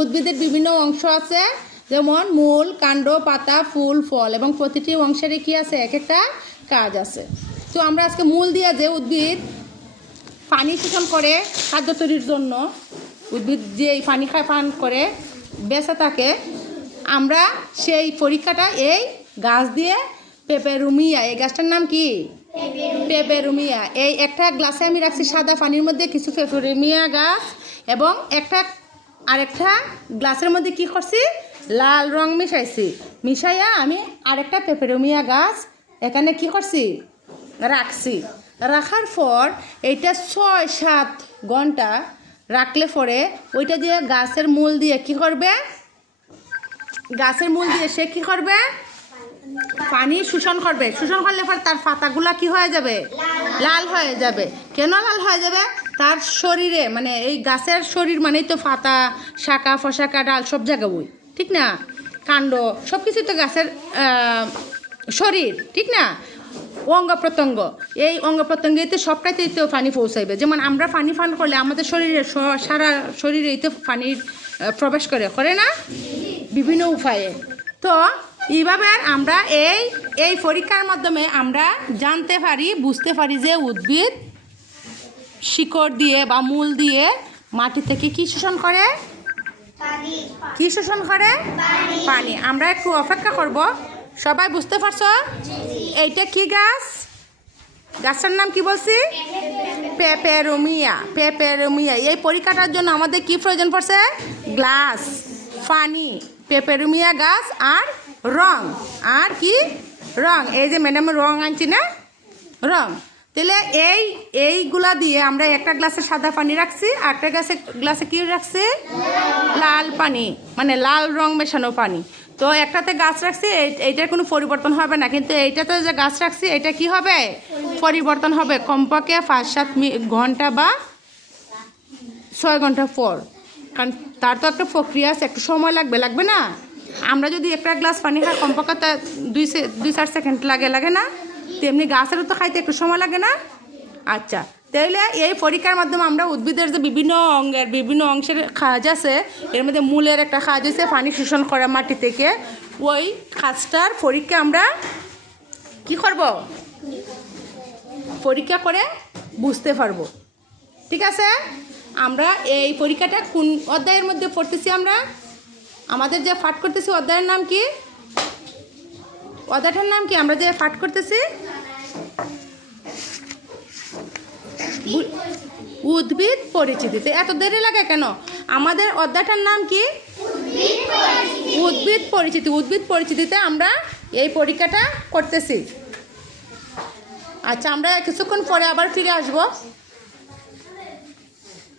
উদ্ভিদের বিভিন্ন অংশ আছে, যেমন মূল, কাণ্ড, পাতা, ফুল, ফল, এবং প্রতিটি অংশেরই কি আছে, এক একটা কাজ আছে। তো আমরা আজকে মূল দিয়ে যে উদ্ভিদ পানি শোষণ করে খাদ্য তৈরির জন্য, উদ্ভিদ যে পানি পান করে বেঁচে থাকে, আমরা সেই পরীক্ষাটা এই গাছ দিয়ে পেপেরুমিয়া, এই গাছটার নাম কি? পেপেরুমিয়া। এই একটা গ্লাসে আমি রাখছি সাদা পানির মধ্যে কিছু পেপেরুমিয়া গাছ, এবং আরেকটা গ্লাসের মধ্যে কি করছি, লাল রং মিশাইছি। মিশাইয়া আমি আরেকটা পেপেরুমিয়া গাছ এখানে কি করছি, রাখছি। রাখার পর এইটা 6-7 ঘন্টা রাখলে পরে ওইটা দিয়ে গাছের মূল দিয়ে কি করবে, গাছের মূল দিয়ে সে কি করবে, পানি শোষণ করবে। শোষণ করলে পর তার পাতাগুলা কি হয়ে যাবে, লাল হয়ে যাবে। কেন লাল হয়ে যাবে? তার শরীরে, মানে এই গাছের শরীর মানেই তো পাতা, শাখা ফশাখা, ডাল সব জায়গা বই, ঠিক না, কাণ্ড সব কিছু তো গাছের শরীর, ঠিক না, অঙ্গ প্রত্যঙ্গ, এই অঙ্গ প্রত্যঙ্গেতে সবটাতেই তো পানি পৌঁছাইবে। যেমন আমরা পানি পান করলে আমাদের শরীরে সারা শরীরেই তো পানির প্রবেশ করে না, বিভিন্ন উপায়ে। তো এইভাবে আমরা এই পরীক্ষার মাধ্যমে আমরা জানতে পারি, বুঝতে পারি যে উদ্ভিদ শিকড় দিয়ে বা মূল দিয়ে মাটি থেকে কি শোষণ করে, কি শোষণ করে, পানি। আমরা একটু অপেক্ষা করব। সবাই বুঝতে পারছো? এইটা কি গাছ? গাছটার নাম কি বলছি? পেপেরুমিয়া। পেপেরুমিয়া। এই পরীক্ষাটার জন্য আমাদের কি প্রয়োজন পড়ছে? গ্লাস, পানি, পেপেরুমিয়া গাছ আর রং। আর কি? রং। এই যে ম্যাডাম রং আনছি না, রং। তাহলে এইগুলা দিয়ে আমরা একটা গ্লাসে সাদা পানি রাখছি, আর একটা গ্লাসে কি রাখছি, লাল পানি, মানে লাল রং মেশানো পানি। তো একটাতে গাছ রাখছি, এইটার কোনো পরিবর্তন হবে না, কিন্তু এইটাতে যে গাছ রাখছি এটা কি হবে, পরিবর্তন হবে কমপক্ষে 5-7 ঘন্টা বা 6 ঘন্টা পর। কারণ তার তো একটা প্রক্রিয়া আছে, একটু সময় লাগবে না? আমরা যদি একটা গ্লাস পানি খাই কমপক্ষে তা 2-4 সেকেন্ড লাগে না? তেমনি গাছেরও তো খাইতে একটু সময় লাগে না? আচ্ছা, তাহলে এই পরীক্ষার মাধ্যমে আমরা উদ্ভিদের যে বিভিন্ন অঙ্গের বিভিন্ন অংশের কাজ আছে, এর মধ্যে মূলের একটা কাজ হচ্ছে পানি শোষণ করা মাটি থেকে, ওই কাজটার পরীক্ষা আমরা কি করব, পরীক্ষা করে বুঝতে পারবো। ঠিক আছে? আমরা এই পরীক্ষাটা কোন অধ্যায়ের মধ্যে পড়তেছি? আমরা আমাদের যে পাঠ করতেছি অধ্যায়ের নাম কি? অধ্যায়টার নাম কি আমরা যে পাঠ করতেছি? উদ্ভিদ পরিচিতিতে। এত দেরি লাগে কেন? আমাদের অধ্যায়টার নাম কি? উদ্ভিদ পরিচিতি। উদ্ভিদ পরিচিতিতে আমরা এই পরীক্ষাটা করতেছি। আচ্ছা, আমরা কিছুক্ষণ পরে আবার ফিরে আসবো।